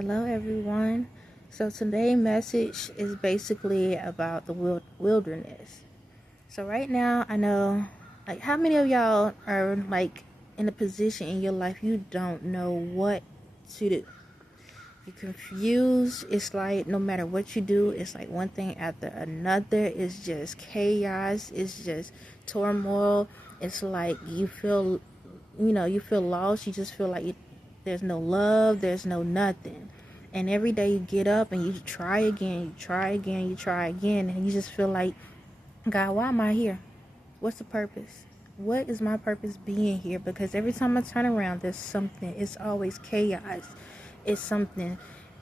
Hello, everyone. So today's message is basically about the wilderness. So right now, I know, like, how many of y'all are like in a position in your life you don't know what to do? You're confused. It's like no matter what you do, it's like one thing after another. It's just chaos. It's just turmoil. It's like you feel lost. You just feel like there's no love. There's no nothing. And every day you get up and you try again. You try again. You try again. And you just feel like, God, why am I here? What's the purpose? What is my purpose being here? Because every time I turn around, there's something. It's always chaos. It's something,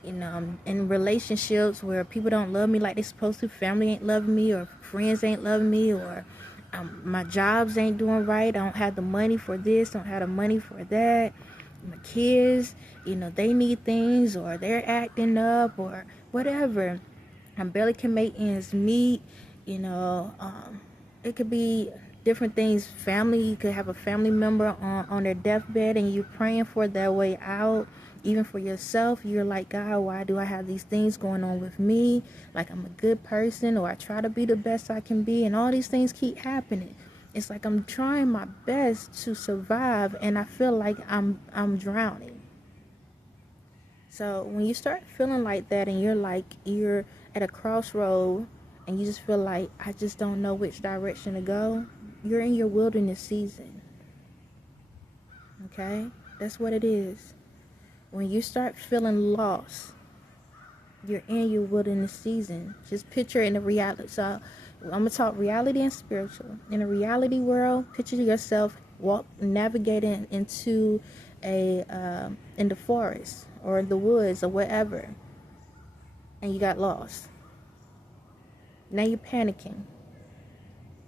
in relationships where people don't love me like they're supposed to. Family ain't loving me, or friends ain't loving me, or my jobs ain't doing right. I don't have the money for this. Don't have the money for that. My kids, they need things, or they're acting up, or whatever. I barely can make ends meet. It could be different things. Family, you could have a family member on their deathbed and you're praying for their way out. Even for yourself, you're like, God, why do I have these things going on with me? Like, I'm a good person, or I try to be the best I can be, and all these things keep happening. It's like I'm trying my best to survive, and I feel like I'm drowning. So when you start feeling like that, and you're at a crossroad, and you just feel like, I just don't know which direction to go, you're in your wilderness season. Okay? That's what it is. When you start feeling lost, you're in your wilderness season. Just picture in the reality. So I'm going to talk reality and spiritual. In a reality world, picture yourself navigating into in the forest or the woods or whatever, and you got lost. Now you're panicking.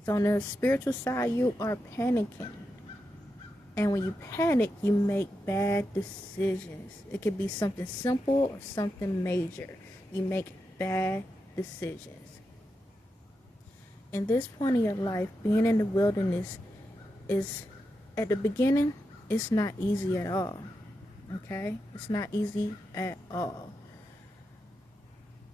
So on the spiritual side, you are panicking. And when you panic, you make bad decisions. It could be something simple or something major. You make bad decisions. In this point in your life, being in the wilderness is, at the beginning, it's not easy at all. Okay? It's not easy at all.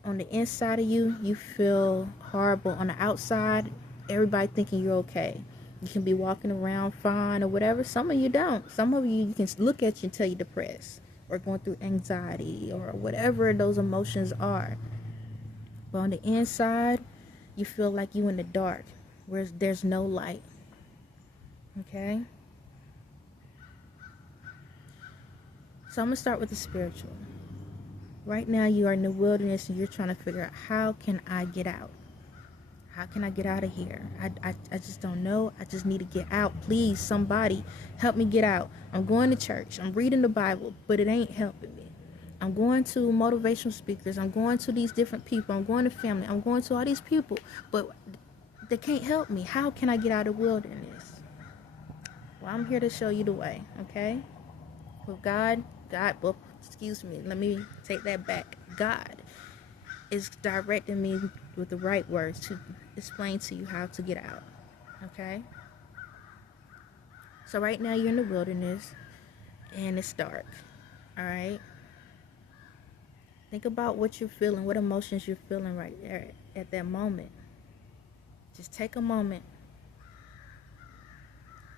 On the inside of you, you feel horrible. On the outside, everybody thinking you're okay. You can be walking around fine or whatever. Some of you don't. Some of you can look at you and tell you're depressed or going through anxiety or whatever those emotions are. But on the inside, you feel like you in the dark where there's no light. Okay? So I'm going to start with the spiritual. Right now you are in the wilderness and you're trying to figure out, how can I get out? How can I get out of here? I just don't know. I just need to get out. Please, somebody, help me get out. I'm going to church. I'm reading the Bible, but it ain't helping me. I'm going to motivational speakers. I'm going to these different people. I'm going to family. I'm going to all these people, but they can't help me. How can I get out of the wilderness? Well, I'm here to show you the way, okay? With excuse me, let me take that back. God is directing me with the right words to explain to you how to get out. Okay? So right now you're in the wilderness and it's dark. Alright? Think about what you're feeling, what emotions you're feeling right there at that moment. Just take a moment.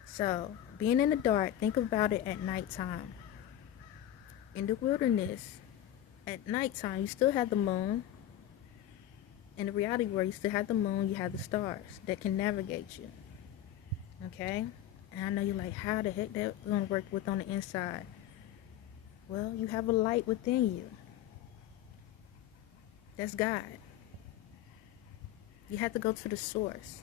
So, being in the dark, think about it at nighttime. In the wilderness, at nighttime, you still have the moon. In the reality world, you still have the moon, you have the stars that can navigate you. Okay? And I know you're like, how the heck that gonna work with on the inside? Well, you have a light within you. That's God. You have to go to the source.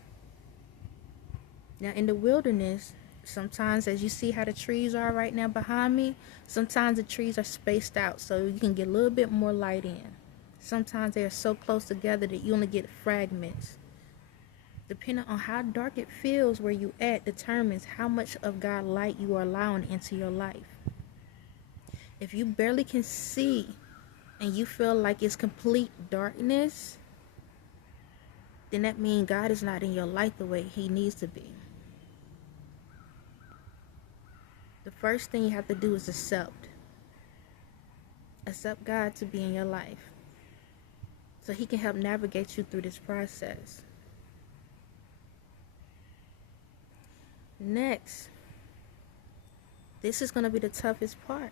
Now, in the wilderness, sometimes, as you see how the trees are right now behind me, sometimes the trees are spaced out so you can get a little bit more light in. Sometimes they are so close together that you only get fragments. Depending on how dark it feels where you at determines how much of God's light you are allowing into your life. If you barely can see and you feel like it's complete darkness, then that means God is not in your life the way He needs to be. The first thing you have to do is accept. Accept God to be in your life so he can help navigate you through this process. Next, this is going to be the toughest part,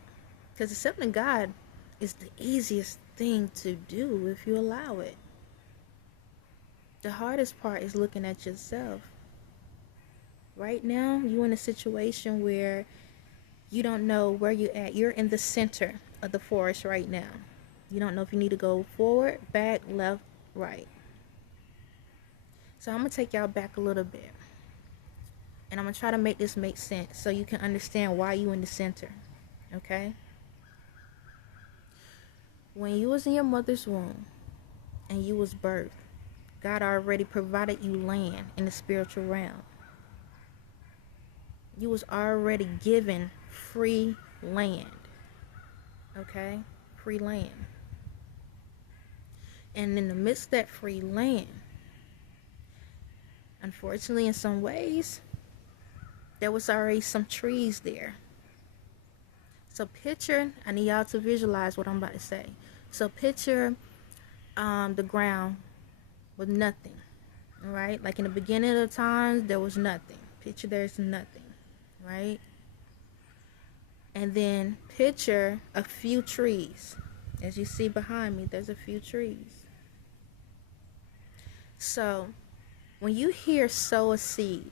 because accepting God is the easiest thing to do if you allow it. The hardest part is looking at yourself. Right now, you're in a situation where you don't know where you're at. You're in the center of the forest right now. You don't know if you need to go forward, back, left, right. So I'm going to take y'all back a little bit. And I'm going to try to make this make sense so you can understand why you're in the center. Okay? When you was in your mother's womb and you was birthed, God already provided you land in the spiritual realm. You was already given free land. Okay? Free land. And in the midst of that free land, unfortunately in some ways, there was already some trees there. So picture, I need y'all to visualize what I'm about to say. So picture the ground with nothing. Alright? Like in the beginning of the times, there was nothing. Picture there's nothing. Right? And then picture a few trees. As you see behind me, there's a few trees. So when you hear sow a seed,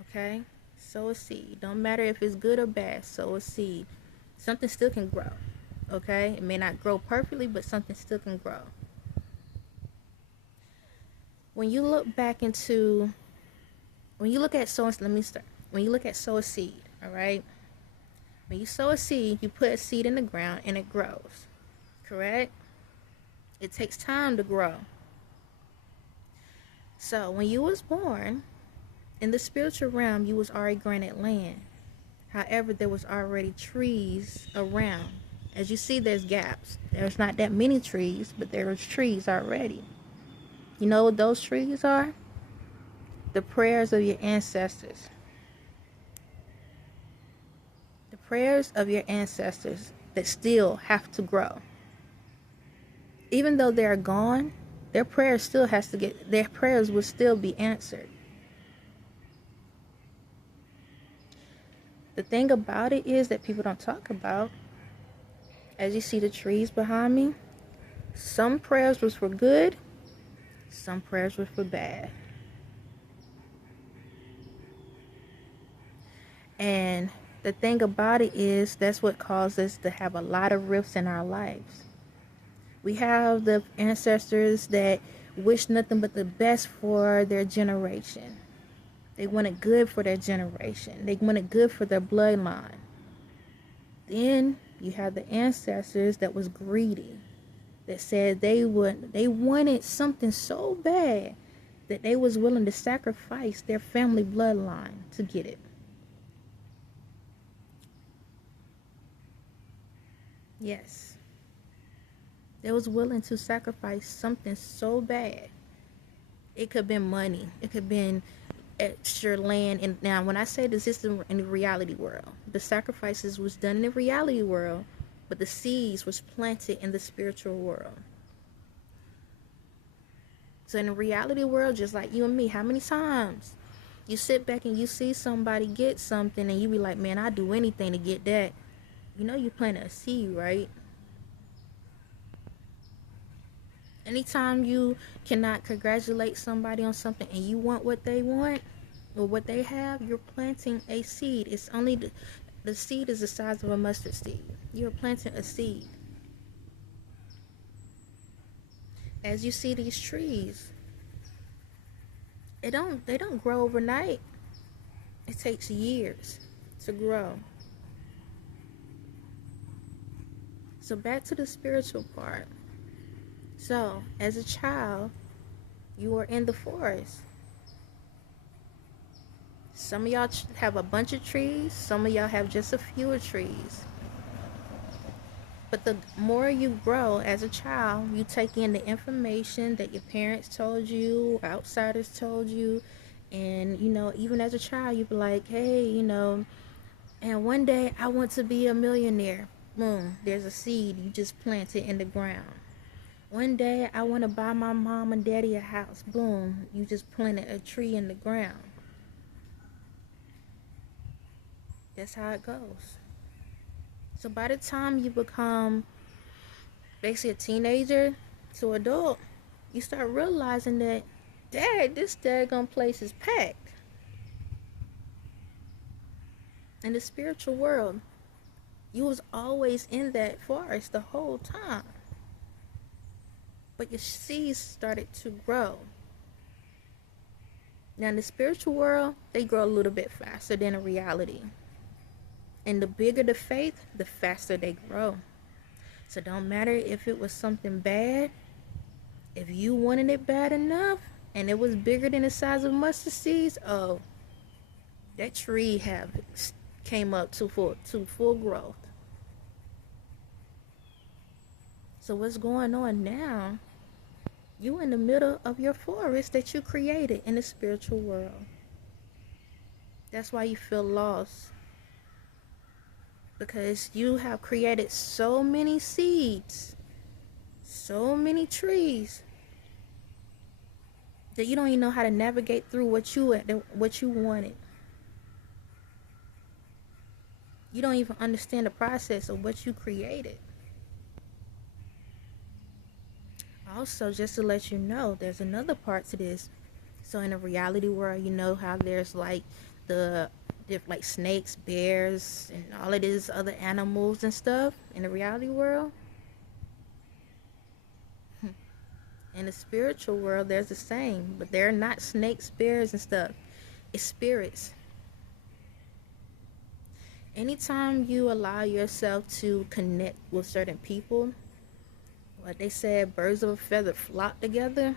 okay? Sow a seed. Don't matter if it's good or bad, sow a seed. Something still can grow, okay? It may not grow perfectly, but something still can grow. When you look at sowing, let me start. When you look at sow a seed, all right? When you sow a seed, you put a seed in the ground and it grows, correct? It takes time to grow. So when you was born, in the spiritual realm, you was already granted land. However, there was already trees around. As you see, there's gaps. There's not that many trees, but there was trees already. You know what those trees are? The prayers of your ancestors. The prayers of your ancestors that still have to grow. Even though they're gone, their prayers will still be answered. The thing about it is that people don't talk about, as you see the trees behind me, some prayers was for good, some prayers were for bad. And the thing about it is that's what caused us to have a lot of rifts in our lives. We have the ancestors that wish nothing but the best for their generation. They wanted good for their generation. They wanted good for their bloodline. Then you have the ancestors that was greedy, that said they wanted something so bad that they was willing to sacrifice their family bloodline to get it. Yes. They was willing to sacrifice something so bad. It could have been money. It could have been extra land. And now when I say this is in the reality world, the sacrifices was done in the reality world, but the seeds was planted in the spiritual world. So in the reality world, just like you and me, how many times you sit back and you see somebody get something and you be like, man, I'd do anything to get that. You know you planted a seed, right? Anytime you cannot congratulate somebody on something and you want what they want or what they have, you're planting a seed. It's only the seed is the size of a mustard seed. You're planting a seed. As you see these trees, they don't grow overnight. It takes years to grow. So back to the spiritual part. So, as a child, you were in the forest. Some of y'all have a bunch of trees. Some of y'all have just a few trees. But the more you grow as a child, you take in the information that your parents told you, outsiders told you. And, even as a child, you'd be like, hey, and one day I want to be a millionaire. Boom, there's a seed you just planted in the ground. One day I want to buy my mom and daddy a house. Boom, you just planted a tree in the ground. That's how it goes. So by the time you become basically a teenager to adult, you start realizing that, this daggone place is packed. In the spiritual world, you was always in that forest the whole time. But your seeds started to grow. Now in the spiritual world, they grow a little bit faster than in reality. And the bigger the faith, the faster they grow. So don't matter if it was something bad. If you wanted it bad enough and it was bigger than the size of mustard seeds, oh, that tree came up to full growth. So what's going on now? You in the middle of your forest that you created in the spiritual world. That's why you feel lost. Because you have created so many seeds, so many trees, that you don't even know how to navigate through what you wanted. You don't even understand the process of what you created. Also, just to let you know, there's another part to this. So in the reality world, you know how there's like like snakes, bears, and all of these other animals and stuff in the reality world. In the spiritual world, there's the same, but they're not snakes, bears, and stuff. It's spirits. Anytime you allow yourself to connect with certain people, like they said, birds of a feather flock together.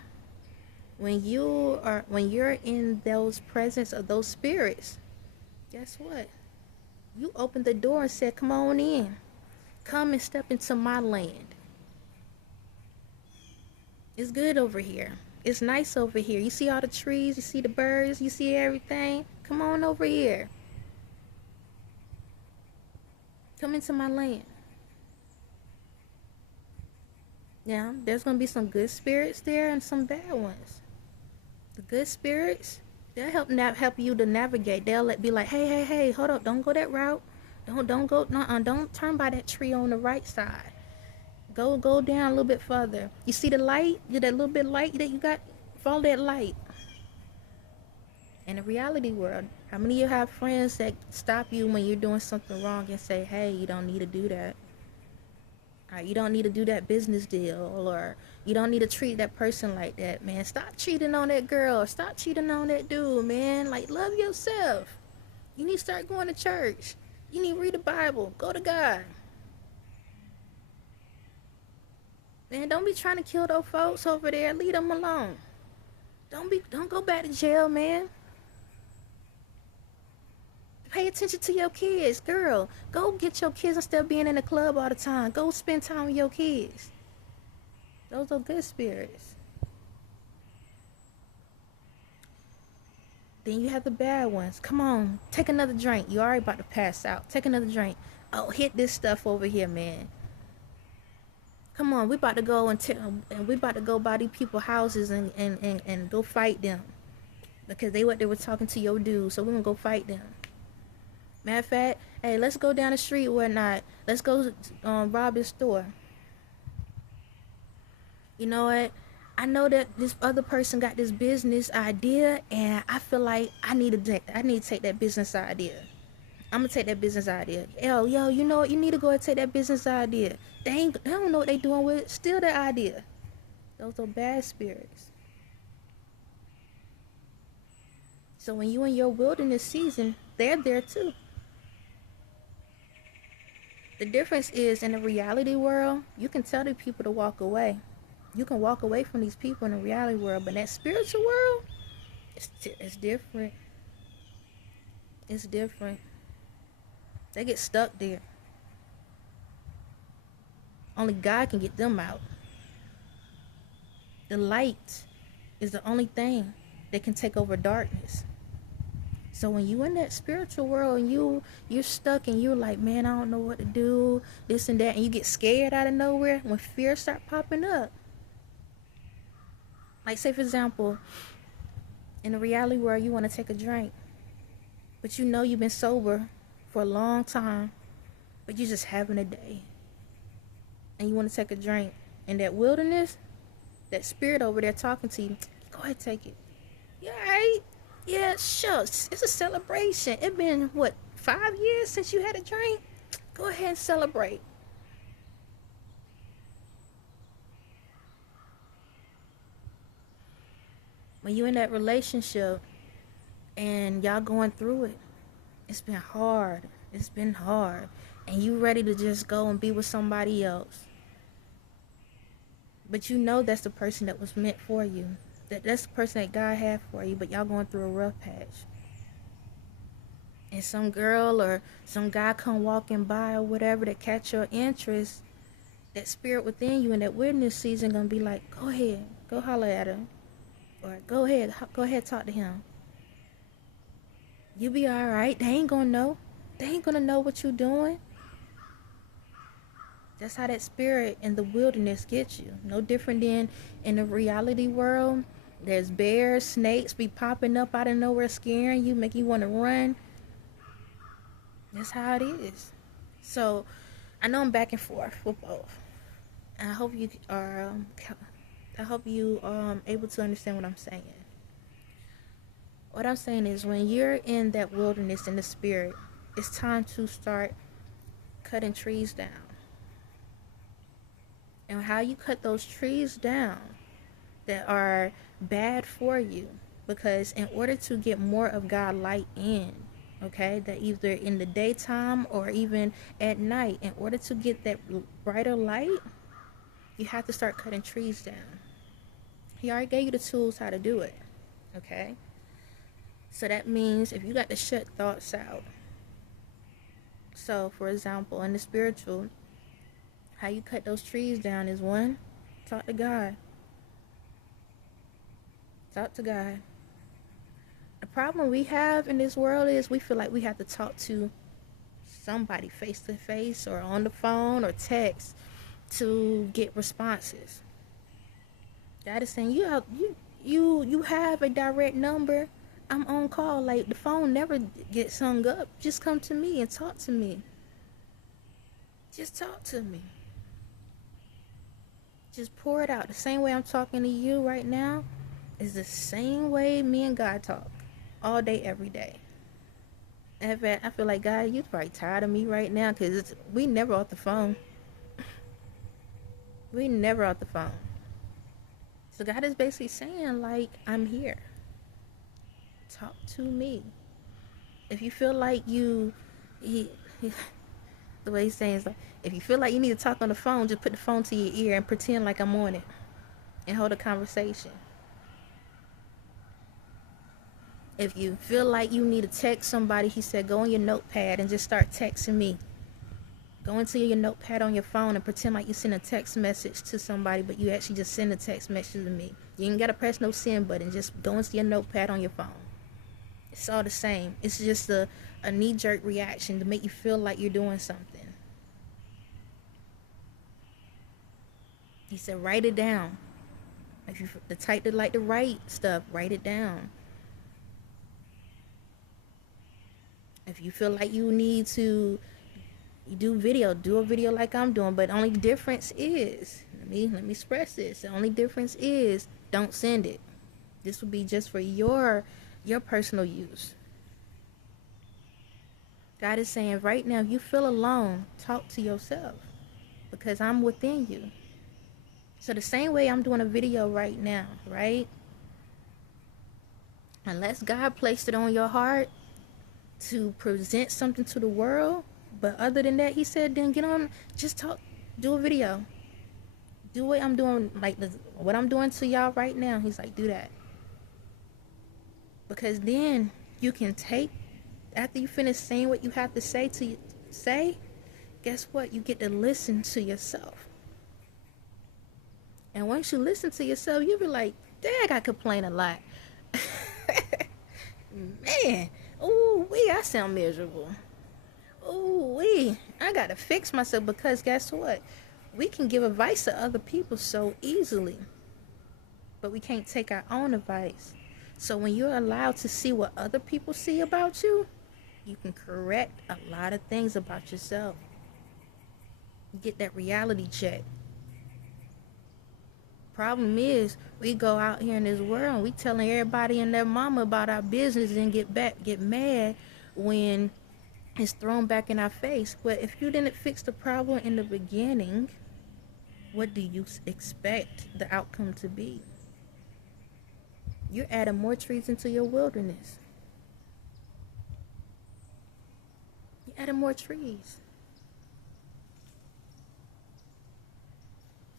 When you're in those presence of those spirits, guess what? You opened the door and said, come on in. Come and step into my land. It's good over here. It's nice over here. You see all the trees, you see the birds, you see everything. Come on over here. Come into my land. Yeah, there's going to be some good spirits there and some bad ones. The good spirits, they'll help you to navigate. They'll be like, hey, hold up, don't go that route. Don't turn by that tree on the right side. Go down a little bit further. You see the light? That little bit of light that you got? Follow that light. In the reality world, how many of you have friends that stop you when you're doing something wrong and say, hey, you don't need to do that? Or you don't need to do that business deal, or you don't need to treat that person like that, man. Stop cheating on that girl. Stop cheating on that dude, man. Like, love yourself. You need to start going to church. You need to read the Bible. Go to God. Man, don't be trying to kill those folks over there. Leave them alone. Don't go back to jail, man. Pay attention to your kids, girl. Go get your kids instead of being in the club all the time. Go spend time with your kids. Those are good spirits. Then you have the bad ones. Come on, take another drink. You already about to pass out. Take another drink. Oh, hit this stuff over here, man. Come on, we about to go and we about to go by these people's houses and go fight them because they were talking to your dude. So we're gonna go fight them. Matter of fact, hey, let's go down the street or whatnot. Let's go rob this store. You know what? I know that this other person got this business idea, and I feel like I need to take that business idea. I'm gonna take that business idea. Yo, you know what? You need to go and take that business idea. They don't know what they doing with it. Steal that idea. Those are bad spirits. So when you in your wilderness season, they're there too. The difference is in the reality world, you can tell the people to walk away. You can walk away from these people in the reality world, but in that spiritual world, it's different. It's different. They get stuck there. Only God can get them out. The light is the only thing that can take over darkness. So when you in that spiritual world and you're stuck and you're like, man, I don't know what to do, this and that, and you get scared out of nowhere, when fear start popping up. Like, say for example, in the reality world, you want to take a drink, but you know you've been sober for a long time, but you're just having a day, and you want to take a drink. In that wilderness, that spirit over there talking to you, go ahead, take it. You alright? Yeah, shucks. It's a celebration. It been, what, 5 years since you had a drink? Go ahead and celebrate. When you in that relationship and y'all going through it, it's been hard. It's been hard. And you ready to just go and be with somebody else. But you know that's the person that was meant for you. That's the person that God had for you, but y'all going through a rough patch. And some girl or some guy come walking by or whatever that catch your interest, that spirit within you in that wilderness season gonna be like, go ahead, go holler at him. Or go ahead, talk to him. You be alright. They ain't gonna know. They ain't gonna know what you doing. That's how that spirit in the wilderness gets you. No different than in the reality world. There's bears, snakes be popping up out of nowhere, scaring you, make you want to run. That's how it is. So, I know I'm back and forth with both. And I hope you are. Able to understand what I'm saying. What I'm saying is, when you're in that wilderness in the spirit, it's time to start cutting trees down. And how you cut those trees down that are bad for you, because in order to get more of God light in, okay, that either in the daytime or even at night, in order to get that brighter light, you have to start cutting trees down. He already gave you the tools how to do it, okay? So that means if you got to shut thoughts out. So, for example, in the spiritual, how you cut those trees down is, one, talk to God. Talk to God. The problem we have in this world is we feel like we have to talk to somebody face to face or on the phone or text to get responses. God is saying, you have a direct number. I'm on call. Like, the phone never gets hung up. Just come to me and talk to me. Just talk to me. Just pour it out. The same way I'm talking to you right now is the same way me and God talk. All day, every day. In fact, I feel like, God, you're probably tired of me right now, because we never off the phone. We never off the phone. So God is basically saying, like, I'm here. Talk to me. If you feel like the way he's saying is, like, if you feel like you need to talk on the phone, just put the phone to your ear and pretend like I'm on it and hold a conversation. If you feel like you need to text somebody, he said, go on your notepad and just start texting me. Go into your notepad on your phone and pretend like you send a text message to somebody, but you actually just send a text message to me. You ain't got to press no send button. Just go into your notepad on your phone. It's all the same. It's just a knee-jerk reaction to make you feel like you're doing something. He said, write it down. If you're the type that like to write stuff, write it down. If you feel like you need to do a video like I'm doing, but the only difference is, let me express this. The only difference is, don't send it. This will be just for your personal use. God is saying right now, if you feel alone, talk to yourself, because I'm within you. So the same way I'm doing a video right now, right? Unless God placed it on your heart to present something to the world, but other than that, he said, then get on, just talk, do a video. Do what I'm doing, like what I'm doing to y'all right now. He's like, do that. Because then you can take, after you finish saying what you have to say, guess what? You get to listen to yourself. And once you listen to yourself, you'll be like, dang, I complain a lot. Man, Ooh, I sound miserable. Ooh, I gotta fix myself, because guess what? We can give advice to other people so easily, but we can't take our own advice. So when you're allowed to see what other people see about you, you can correct a lot of things about yourself. Get that reality check. Problem is, we go out here in this world and we telling everybody and their mama about our business and get mad when it's thrown back in our face. But if you didn't fix the problem in the beginning, what do you expect the outcome to be? You're adding more trees into your wilderness. You're adding more trees.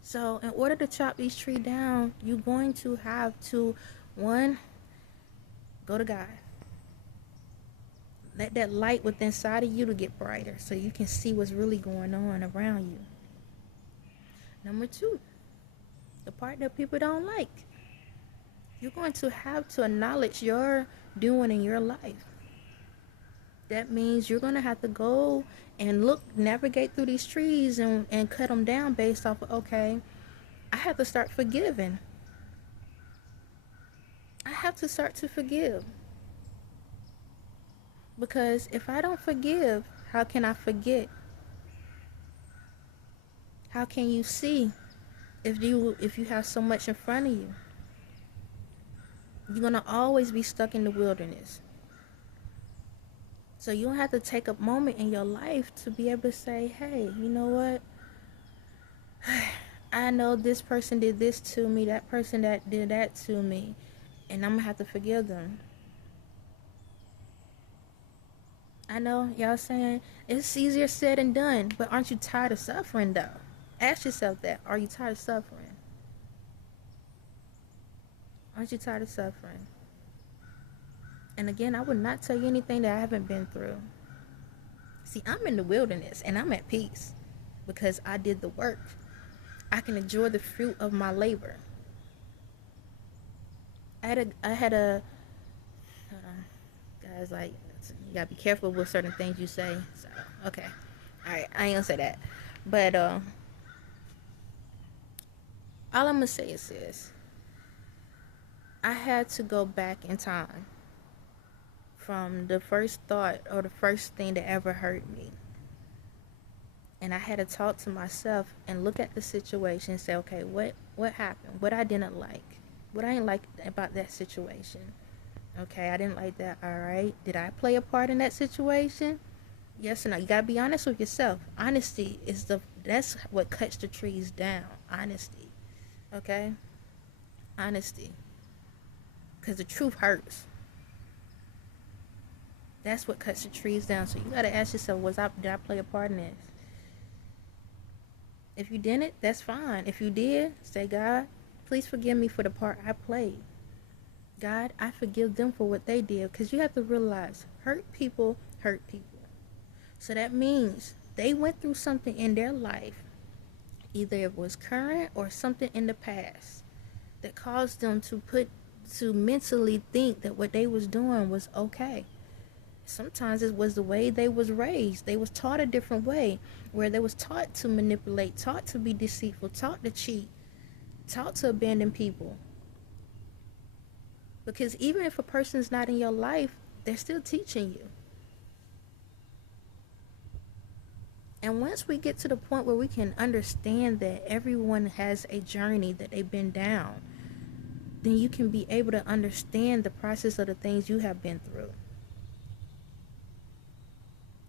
So in order to chop these trees down, you're going to have to, one, go to God. Let that light within inside of you to get brighter so you can see what's really going on around you. Number two, the part that people don't like. You're going to have to acknowledge your doing in your life. That means you're going to have to go and navigate through these trees and cut them down based off of, okay, I have to start forgiving. I have to start to forgive. Because if I don't forgive, how can I forget? How can you see if you have so much in front of you? You're going to always be stuck in the wilderness. So you'll have to take a moment in your life to be able to say, hey, you know what? I know this person did this to me, that person that did that to me, and I'm going to have to forgive them. I know y'all saying it's easier said than done, but aren't you tired of suffering though? Ask yourself that. Are you tired of suffering? Aren't you tired of suffering? And again, I would not tell you anything that I haven't been through. See, I'm in the wilderness and I'm at peace because I did the work. I can enjoy the fruit of my labor. I had a guys, like, you gotta be careful with certain things you say. So, okay. Alright, I ain't gonna say that. But all I'm gonna say is this. I had to go back in time from the first thought or the first thing that ever hurt me. And I had to talk to myself and look at the situation and say, okay, what happened? What I didn't like? What I didn't like about that situation? Okay, I didn't like that. All right. Did I play a part in that situation? Yes or no? You gotta be honest with yourself. Honesty is that's what cuts the trees down. Honesty. Okay? Honesty. Because the truth hurts. That's what cuts the trees down. So you gotta ask yourself, did I play a part in this? If you didn't, that's fine. If you did, say, God, please forgive me for the part I played. God, I forgive them for what they did. Because you have to realize, hurt people hurt people. So that means they went through something in their life, either it was current or something in the past, that caused them to mentally think that what they was doing was okay. Sometimes it was the way they was raised. They was taught a different way, where they was taught to manipulate, taught to be deceitful, taught to cheat, taught to abandon people. Because even if a person's not in your life, they're still teaching you. And once we get to the point where we can understand that everyone has a journey that they've been down, then you can be able to understand the process of the things you have been through.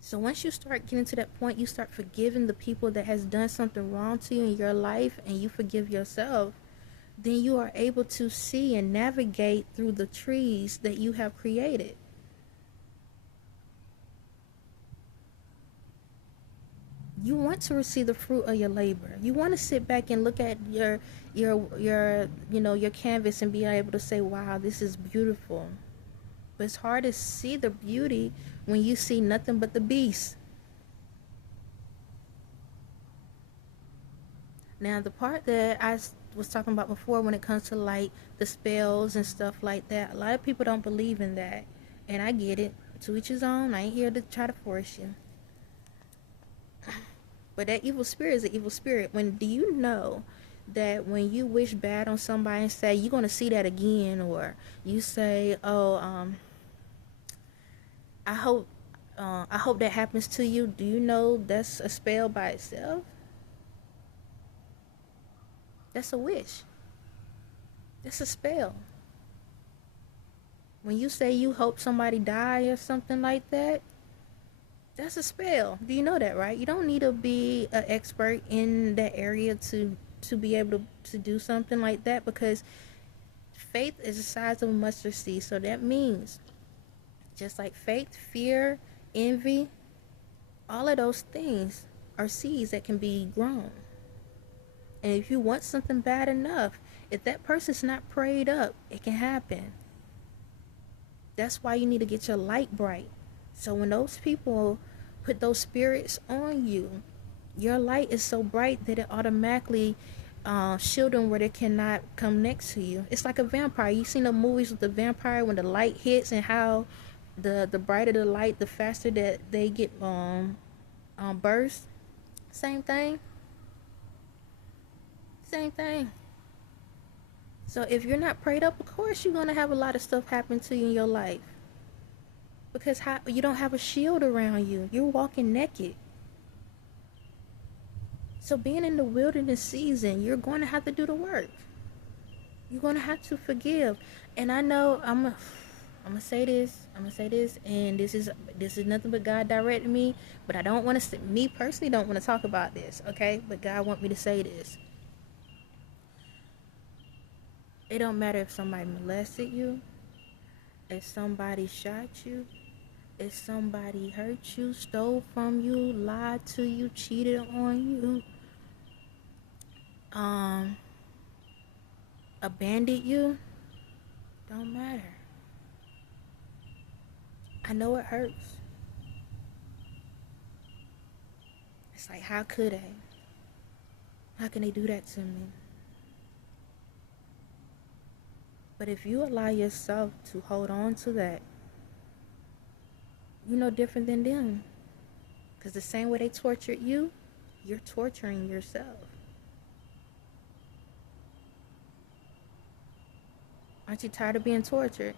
So once you start getting to that point, you start forgiving the people that has done something wrong to you in your life, and you forgive yourself, then you are able to see and navigate through the trees that you have created. You want to receive the fruit of your labor. You want to sit back and look at your canvas and be able to say, wow, this is beautiful. But it's hard to see the beauty when you see nothing but the beast. Now, the part that I was talking about before, when it comes to like the spells and stuff like that, a lot of people don't believe in that. And I get it. To each his own. I ain't here to try to force you. But that evil spirit is an evil spirit. Do you know that when you wish bad on somebody and say you're gonna see that again, or you say, "Oh, I hope that happens to you." Do you know that's a spell by itself? That's a wish. That's a spell. When you say you hope somebody die or something like that, that's a spell. Do you know that, right? You don't need to be an expert in that area to be able to do something like that, because faith is the size of a mustard seed. So that means, just like faith, fear, envy, all of those things are seeds that can be grown. And if you want something bad enough, if that person's not prayed up, it can happen. That's why you need to get your light bright. So when those people put those spirits on you, your light is so bright that it automatically shield them where they cannot come next to you. It's like a vampire. You seen the movies with the vampire when the light hits, and how the brighter the light, the faster that they get burst. Same thing. So if you're not prayed up, of course you're gonna have a lot of stuff happen to you in your life, because you don't have a shield around you. You're walking naked. So being in the wilderness season, you're going to have to do the work. You're going to have to forgive. And I know I'm gonna say this, and this is nothing but God directing me, but I don't want to, me personally don't want to talk about this, okay? But God want me to say this. It don't matter if somebody molested you, if somebody shot you, if somebody hurt you, stole from you, lied to you, cheated on you, abandoned you, don't matter. I know it hurts. It's like, how could they? How can they do that to me? But if you allow yourself to hold on to that, you're no different than them. Because the same way they tortured you, you're torturing yourself. Aren't you tired of being tortured?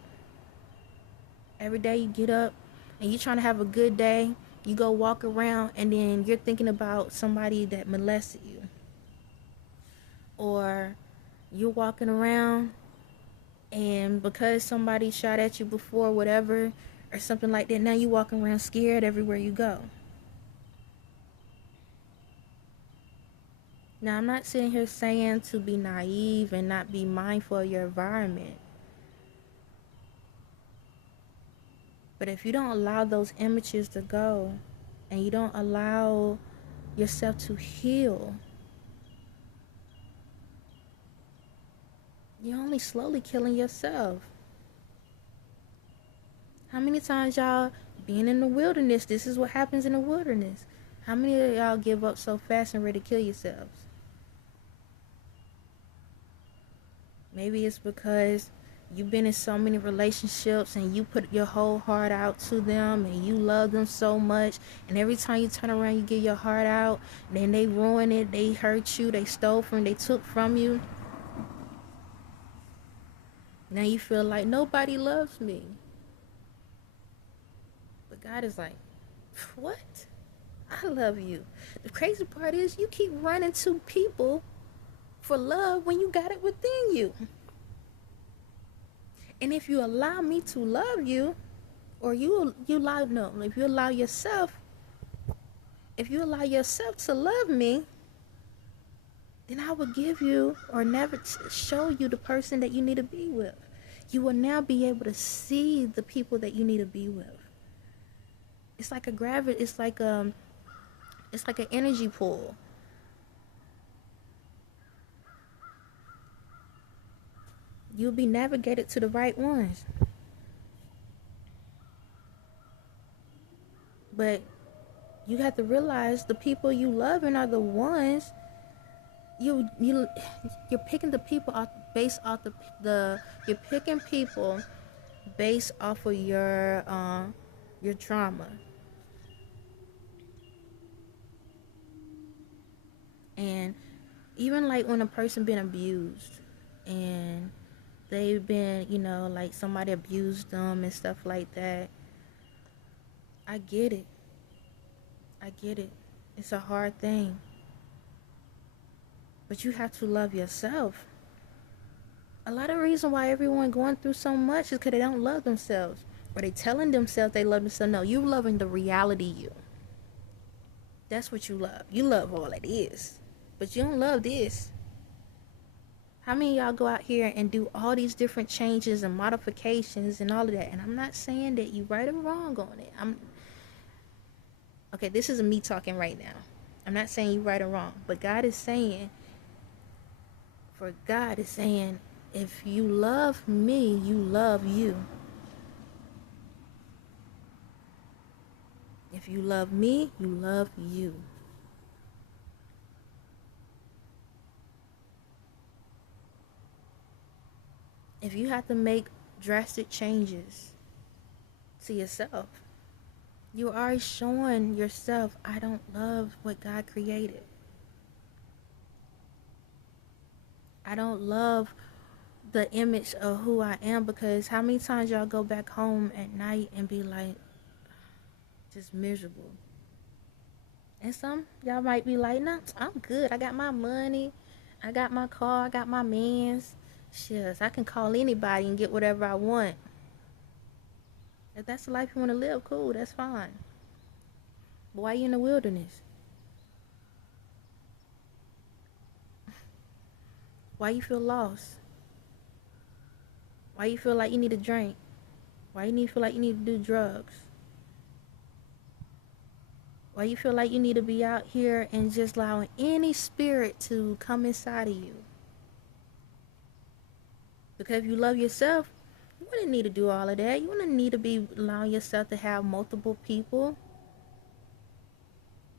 Every day you get up and you're trying to have a good day. You go walk around and then you're thinking about somebody that molested you. Or you're walking around and because somebody shot at you before, whatever, or something like that, now you're walking around scared everywhere you go. Now, I'm not sitting here saying to be naive and not be mindful of your environment. But if you don't allow those images to go, and you don't allow yourself to heal, you're only slowly killing yourself. How many times y'all being in the wilderness, this is what happens in the wilderness. How many of y'all give up so fast and ready to kill yourselves? Maybe it's because you've been in so many relationships and you put your whole heart out to them and you love them so much, and every time you turn around you give your heart out, then they ruin it, they hurt you, they stole from, they took from you. Now you feel like nobody loves me. But God is like, what? I love you. The crazy part is you keep running to people for love when you got it within you. And if you allow me to love you, or if you allow yourself to love me, then I will give you or never show you the person that you need to be with. You will now be able to see the people that you need to be with. It's like it's like an energy pool. You'll be navigated to the right ones. But you have to realize the people you loving are the ones you're picking the people based off you're picking people based off of your your trauma. And even like when a person been abused and they've been, like somebody abused them and stuff like that. I get it. I get it. It's a hard thing. But you have to love yourself. A lot of reason why everyone going through so much is because they don't love themselves. Or they telling themselves they love themselves. No, you loving the reality you. That's what you love. You love all it is. But you don't love this. How many of y'all go out here and do all these different changes and modifications and all of that? And I'm not saying that you right or wrong on it. Okay, this is me talking right now. I'm not saying you right or wrong. But God is saying, if you love me, you love you. If you love me, you love you. If you have to make drastic changes to yourself, you are showing yourself, I don't love what God created. I don't love the image of who I am, because how many times y'all go back home at night and be like, just miserable? And some y'all might be like, no, I'm good. I got my money. I got my car. I got my mans. Shucks, I can call anybody and get whatever I want. If that's the life you want to live, cool, that's fine. But why you in the wilderness? Why you feel lost? Why you feel like you need a drink? Why you feel like you need to do drugs? Why you feel like you need to be out here and just allowing any spirit to come inside of you? Because if you love yourself, you wouldn't need to do all of that. You wouldn't need to be allowing yourself to have multiple people.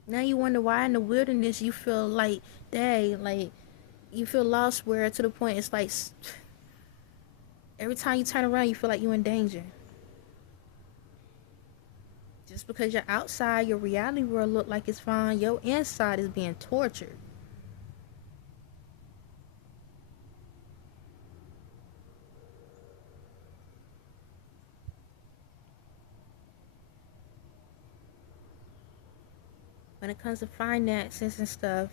Now you wonder why in the wilderness you feel like, dang, like you feel lost, where to the point it's like every time you turn around you feel like you're in danger. Just because your outside, your reality world look like it's fine, your inside is being tortured. When it comes to finances and stuff,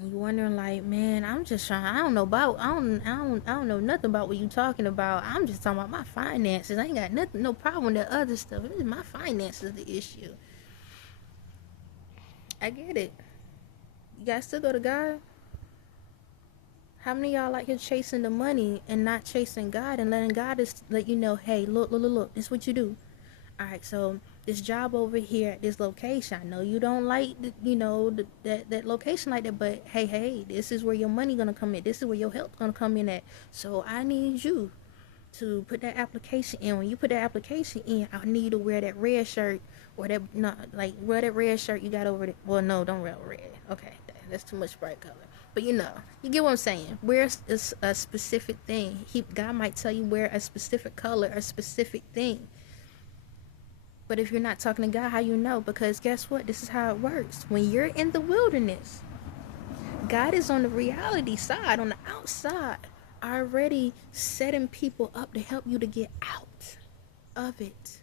and you wondering like, man, I'm just trying. I don't know nothing about what you talking about. I'm just talking about my finances. I ain't got nothing, no problem with that other stuff. It is my finances the issue. I get it. You guys still go to God. How many of y'all like here chasing the money and not chasing God and letting God just let you know, hey, look, this is what you do. All right, so this job over here at this location, I know you don't like, that location like that, but hey, this is where your money gonna come in. This is where your help gonna come in at. So I need you to put that application in. When you put that application in, I need you to wear that red shirt, or wear that red shirt you got over there. Well, no, don't wear red. Okay, that's too much bright color. But you get what I'm saying. Wear a specific thing. God might tell you wear a specific color, a specific thing. But if you're not talking to God, how you know? Because guess what? This is how it works. When you're in the wilderness, God is on the reality side, on the outside, already setting people up to help you to get out of it.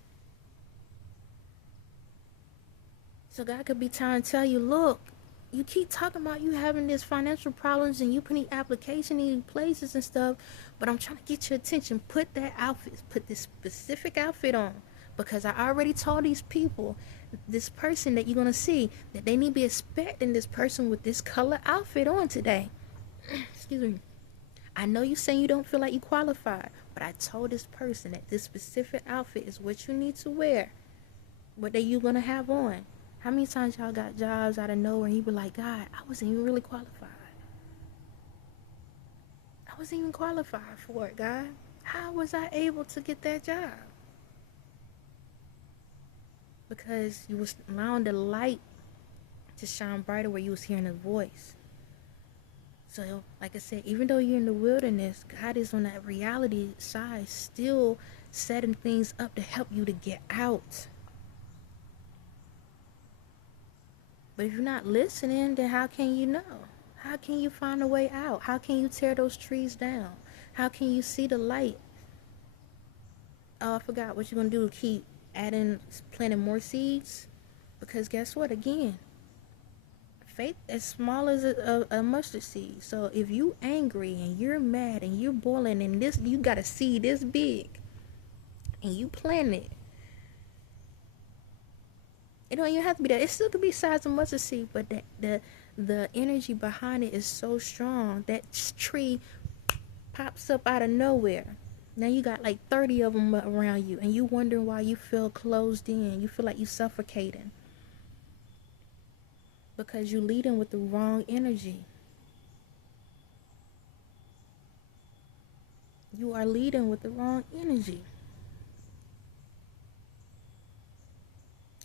So God could be trying to tell you, look, you keep talking about you having this financial problems and you putting application in places and stuff, but I'm trying to get your attention. Put that outfit, put this specific outfit on. Because I already told these people, this person that you're going to see, that they need to be expecting this person with this color outfit on today. Excuse me. I know you saying you don't feel like you qualified, but I told this person that this specific outfit is what you need to wear. What that you going to have on. How many times y'all got jobs out of nowhere and you be like, God, I wasn't even really qualified. I wasn't even qualified for it, God. How was I able to get that job? Because you was allowing the light to shine brighter where you was hearing his voice. So, like I said, even though you're in the wilderness, God is on that reality side, still setting things up to help you to get out. But if you're not listening, then how can you know? How can you find a way out? How can you tear those trees down? How can you see the light? Oh, I forgot what you're going to do. Keep planting more seeds? Because guess what? Again, faith as small as a mustard seed. So if you angry and you're mad and you're boiling and this, you got a seed this big and you plant it. It don't even have to be that. It still could be size of mustard seed, but the energy behind it is so strong that tree pops up out of nowhere. Now you got like 30 of them around you, and you wondering why you feel closed in. You feel like you suffocating because you leading with the wrong energy. You are leading with the wrong energy.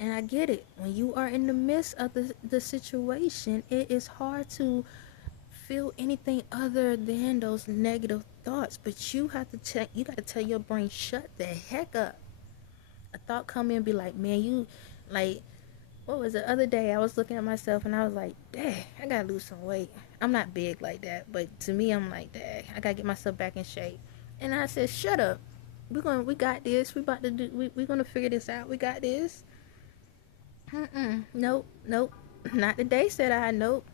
And I get it. When you are in the midst of the situation, it is hard to feel anything other than those negative thoughts. But you have to you got to tell your brain, shut the heck up. A thought come in and be like, man, you, like, what was the other day? I was looking at myself and I was like, dang, I got to lose some weight. I'm not big like that. But to me, I'm like, dang, I got to get myself back in shape. And I said, shut up. We got this. We're going to figure this out. We got this. Nope. Not today, said I. Nope.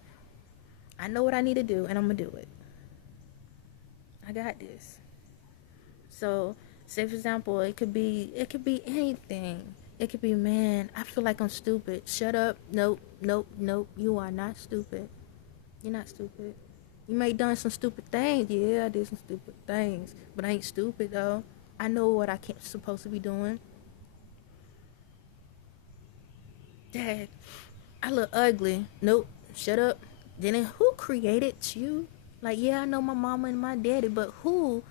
I know what I need to do, and I'm gonna do it. I got this. So, say for example, it could be anything. It could be, man, I feel like I'm stupid. Shut up. Nope. You are not stupid. You're not stupid. You may have done some stupid things. Yeah, I did some stupid things, but I ain't stupid though. I know what I'm supposed to be doing. Dad, I look ugly. Nope. Shut up. Then who created you? Like, yeah, I know my mama and my daddy, but who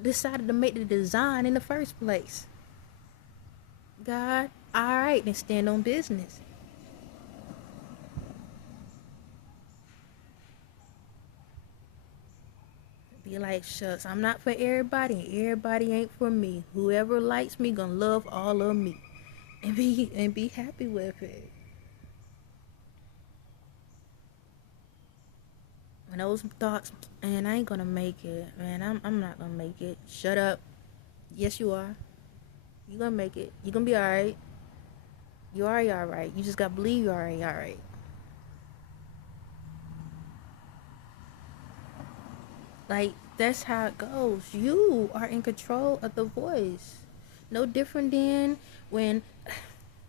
decided to make the design in the first place? God. All right, then stand on business. Be like, shucks, I'm not for everybody, and everybody ain't for me. Whoever likes me gonna love all of me, and be happy with it. And those thoughts, man, I ain't gonna make it. Man, I'm not gonna make it. Shut up. Yes, you are. You gonna make it. You gonna be alright. You already alright. You just gotta believe you already alright. Like, that's how it goes. You are in control of the voice. No different than when,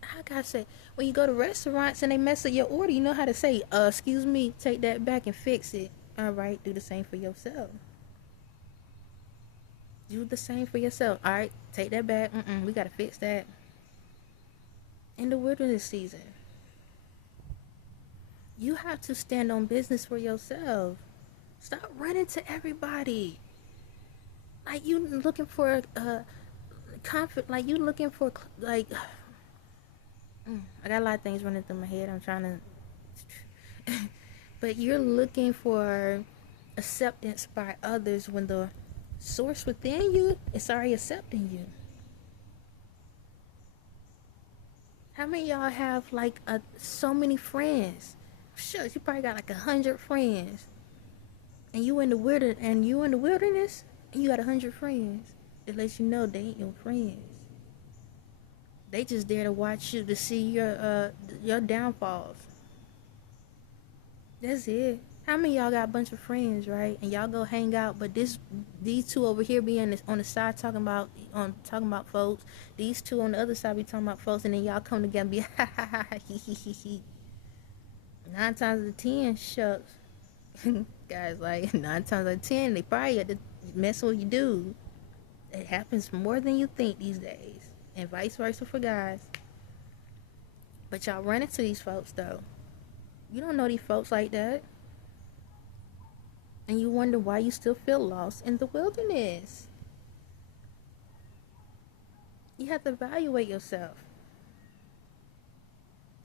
how can I say, when you go to restaurants and they mess up your order, you know how to say, excuse me, take that back and fix it. Alright, do the same for yourself. Do the same for yourself. Alright, take that back. We gotta fix that. In the wilderness season, you have to stand on business for yourself. Stop running to everybody. Like, you looking for comfort. Like, you looking for, like, I got a lot of things running through my head. I'm trying to, but you're looking for acceptance by others when the source within you is already accepting you. How many of y'all have like so many friends? Shucks, you probably got like 100 friends, and you in the wilderness, and you got 100 friends. It lets you know they ain't your friends. They just there to watch you, to see your downfalls. That's it. How many of y'all got a bunch of friends, right? And y'all go hang out, but these two over here be on the side talking about folks. These two on the other side be talking about folks, and then y'all come together and be ha ha ha ha he he. 9 times out of 10, shucks. Guys, like 9 times out of 10, they probably had to mess with you, dude. It happens more than you think these days, and vice versa for guys. But y'all run into these folks though. You don't know these folks like that. And you wonder why you still feel lost in the wilderness. You have to evaluate yourself.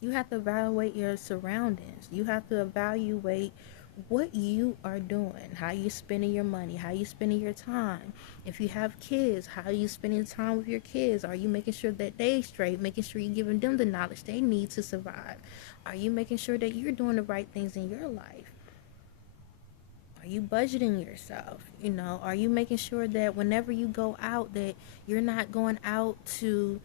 You have to evaluate your surroundings. You have to evaluate what you are doing, how you spending your money, how you spending your time. If you have kids, how you spending time with your kids? Are you making sure that they straight, making sure you're giving them the knowledge they need to survive? Are you making sure that you're doing the right things in your life? Are you budgeting yourself? Are you making sure that whenever you go out, that you're not going out to,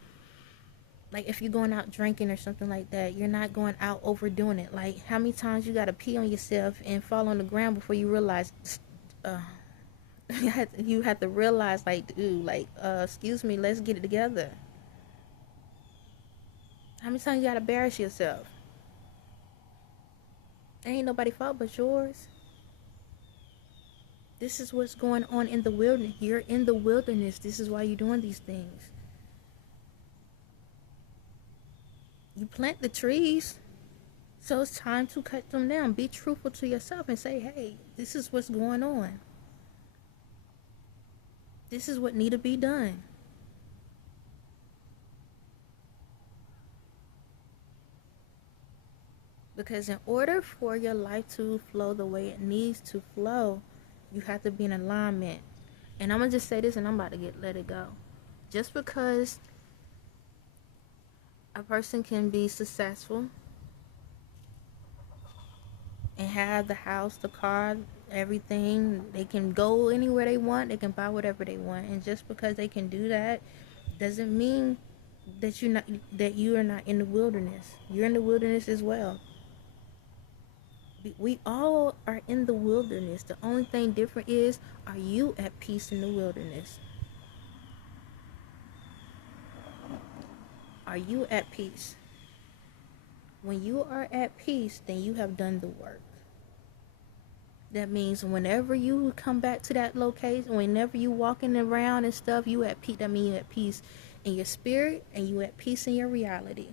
like, if you're going out drinking or something like that, you're not going out overdoing it. Like, how many times you got to pee on yourself and fall on the ground before you realize, uh, you have to realize, like, dude, like, excuse me, let's get it together. How many times you got to embarrass yourself? Ain't nobody fault but yours. This is what's going on in the wilderness. You're in the wilderness. This is why you're doing these things. You plant the trees, so it's time to cut them down. Be truthful to yourself and say, hey, this is what's going on. This is what need to be done. Because in order for your life to flow the way it needs to flow, you have to be in alignment. And I'm going to just say this, and I'm about to let it go. Just because a person can be successful and have the house, the car, everything, they can go anywhere they want, they can buy whatever they want, and just because they can do that doesn't mean that you are not in the wilderness. You're in the wilderness as well. We all are in the wilderness. The only thing different is, are you at peace in the wilderness? Are you at peace? When you are at peace, then you have done the work. That means whenever you come back to that location, whenever you walking around and stuff, you at peace. That means you at peace in your spirit, and you at peace in your reality.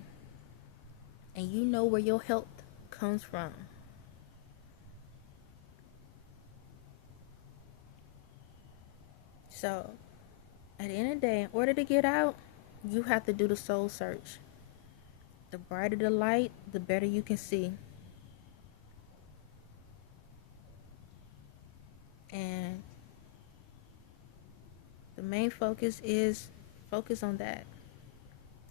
And you know where your help comes from. So, at the end of the day, in order to get out, you have to do the soul search. The brighter the light, the better you can see. And the main focus is focus on that.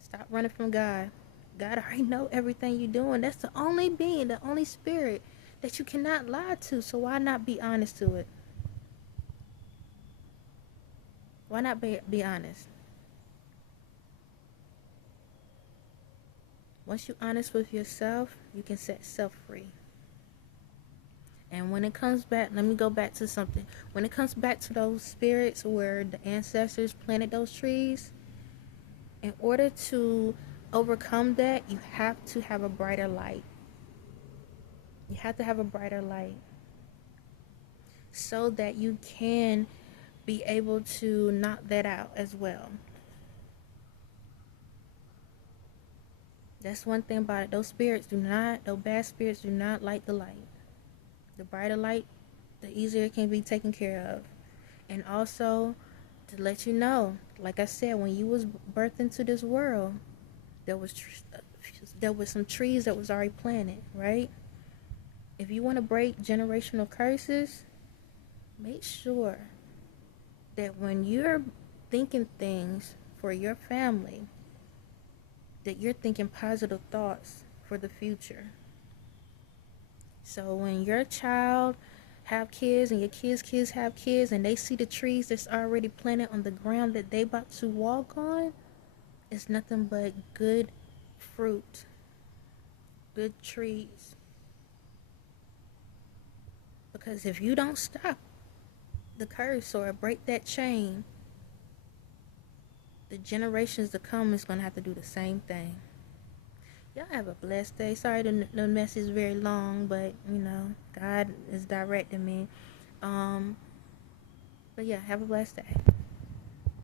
Stop running from God. God already know everything you're doing. That's the only being, the only spirit that you cannot lie to. So why not be honest to it? Why not be honest? Once you're honest with yourself, you can set self free. And when it comes back, let me go back to something. When it comes back to those spirits where the ancestors planted those trees, in order to overcome that, you have to have a brighter light. You have to have a brighter light so that you can be able to knock that out as well. That's one thing about it. Those bad spirits do not like the light. The brighter light, the easier it can be taken care of. And also, to let you know, like I said, when you was birthed into this world, there was some trees that was already planted, right? If you want to break generational curses, make sure that when you're thinking things for your family, that you're thinking positive thoughts for the future. So when your child have kids and your kids have kids and they see the trees that's already planted on the ground that they about to walk on, it's nothing but good fruit, good trees. Because if you don't stop the curse or break that chain, the generations to come is going to have to do the same thing. Y'all have a blessed day. Sorry the message is very long, but God is directing me. But yeah, have a blessed day.